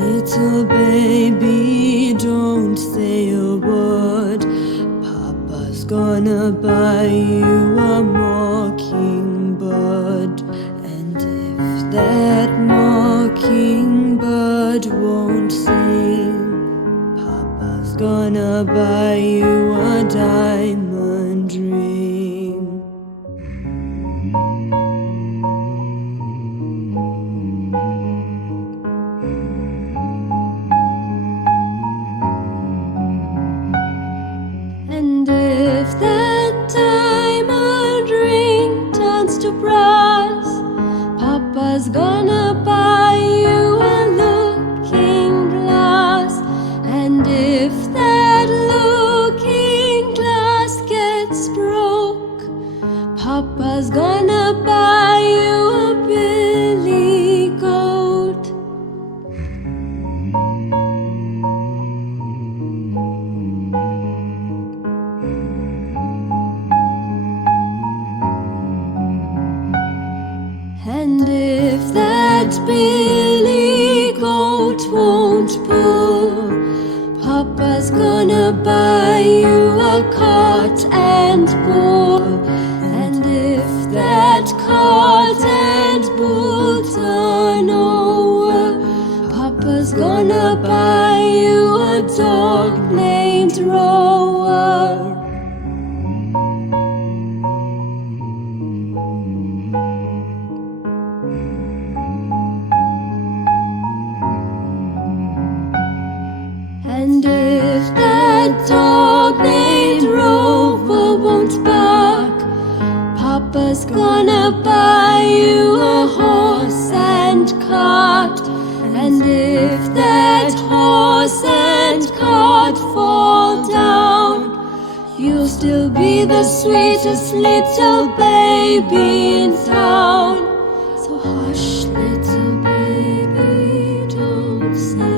Little baby, don't say a word. Papa's gonna buy you a mockingbird. And if that mockingbird won't sing, Papa's gonna buy you a diamond ring. And if that diamond ring turns to brass, Papa's gonna buy you a looking glass. And if that looking glass gets broke, Papa's gonna buy you a billy goat. And if that billy goat won't pull, Papa's gonna buy you a cart and bull. And if that cart and bull turn over, Papa's gonna buy you a dog named Rover. And if that dog named Rover won't bark, Papa's gonna buy you a horse and cart. And if that horse and cart fall down, you'll still be the sweetest little baby in town. So hush, little baby, don't say